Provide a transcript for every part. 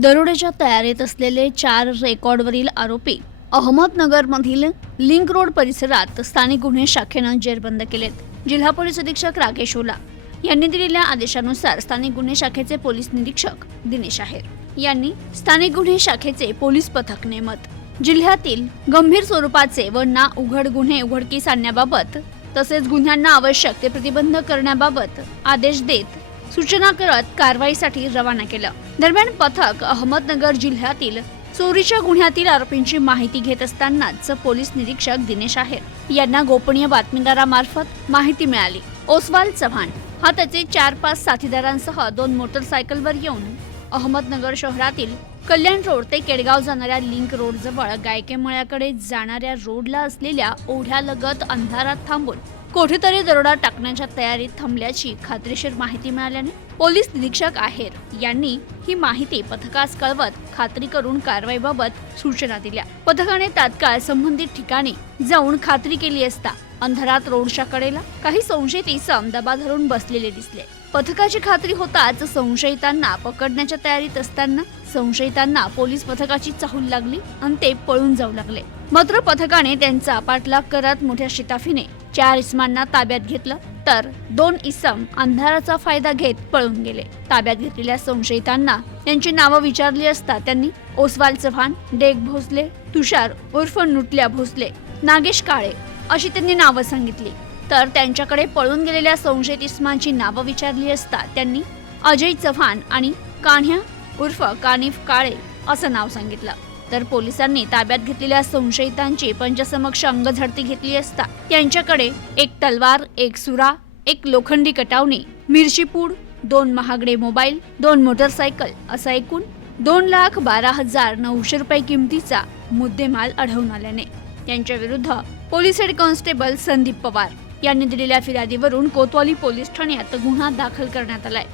दरोड्याच्या तयारीत असलेले चार रेकॉर्डवरील आरोपी अहमदनगरमधील लिंक रोड परिसरात स्थानिक गुन्हे शाखेनं जेरबंद केलेत. जिल्हा पोलीस अधीक्षक राकेश ओला यांनी दिलेल्या आदेशानुसार स्थानिक गुन्हे शाखेचे पोलीस निरीक्षक दिनेश आहेर यांनी स्थानिक गुन्हे शाखेचे पोलीस पथक नेमत. जिल्ह्यातील गंभीर स्वरूपाचे व ना उघड गुन्हे उघडकीस आणण्याबाबत तसेच गुन्ह्यांना आवश्यक ते प्रतिबंध करण्याबाबत आदेश देत सूचना करत कारवाईसाठी रवाना केलं. दरम्यान पथक अहमदनगर जिल्ह्यातील चोरीच्या गुन्ह्यातील आरोपींची माहिती घेत असतानाच पोलीस निरीक्षक दिनेश आहेर यांना गोपनीय बातमीदारामार्फत माहिती मिळाली. ओसवाल चव्हाण हा त्याचे चार पाच साथीदारांसह दोन मोटरसायकलवर येऊन अहमदनगर शहरातील कल्याण रोड ते केडगाव जाणाऱ्या लिंक रोड जवळ गायकेमळ्याकडे जाणाऱ्या रोडला असलेल्या ओढ्यालगत अंधारात थांबून कोठेतरी दरोडा टाकण्याच्या तयारीत थांबल्याची खात्रीशीर माहिती मिळाल्याने पोलीस निरीक्षक आहेर यांनी ही माहिती पथकास कळवत खात्री करून कारवाईबाबत सूचना दिल्या. पथकाने तात्काळ संबंधित ठिकाणी जाऊन खात्री केली असता अंधारात रोडच्या कडेला काही संशयित इसम दबा धरून बसलेले दिसले. पथकाची खात्री होताच संशयितांना पकडण्याच्या तयारीत असताना संशयितांना पोलीस पथकाची चाहूल लागली आणि ते पळून जाऊ लागले. मात्र पथकाने त्यांचा पाठलाग करत मोठ्या शिताफीने चार इसमांना ताब्यात घेतलं तर दोन इसम अंधाराचा फायदा घेत पळून गेले. ताब्यात घेतलेल्या संशयितांना त्यांची नावं विचारली असता त्यांनी ओसवाल चव्हाण डेग भोसले तुषार उर्फ नुटल्या भोसले नागेश काळे अशी त्यांनी नावं सांगितली. तर त्यांच्याकडे पळून गेलेल्या संशयित इस्मांची नावं विचारली असता त्यांनी अजय चव्हाण आणि कान्ह्या उर्फ कानिफ काळे असं नाव सांगितलं. तर पोलिसांनी ताब्यात घेतलेल्या संशयितांची पंचसमक्ष अंगझडती घेतली असता त्यांच्याकडे एक तलवार एक सुरा एक लोखंडी कटावणी मिरचीपूड दोन महागडे मोबाईल दोन मोटरसायकल असा एकूण दोन लाख बारा हजार नऊशे रुपये किमतीचा मुद्देमाल आढळून आल्याने त्यांच्या विरुद्ध police head constable Sandeep Pawar यांनी दिलेल्या फिर्यादीवरून कोतवाली पोलीस ठाण्यात गुन्हा दाखल करण्यात आलाय.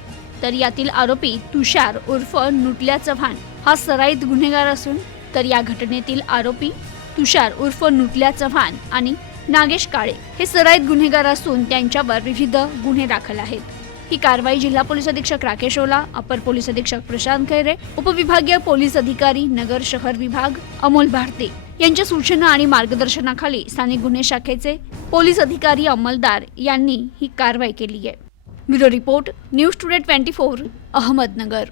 तर यातील आरोपी तुषार उर्फ नुटल्या चव्हाण हा सराईत गुन्हेगार असून तर या घटनेतील आरोपी तुषार उर्फ नुटल्या चव्हाण आणि नागेश काळे हे सराईत गुन्हेगार असून त्यांच्यावर विविध गुन्हे दाखल आहेत. ही कारवाई जिल्हा पोलीस अधीक्षक राकेश ओला अपर पोलीस अधीक्षक प्रशांत खैरे उपविभागीय पोलीस अधिकारी नगर शहर विभाग अमोल भारते यांच्या सूचना आणि मार्गदर्शनाखाली स्थानिक गुन्हे शाखेचे पोलीस अधिकारी अंमलदार यांनी ही कारवाई केली आहे. Bureau report news today twenty four Ahmednagar.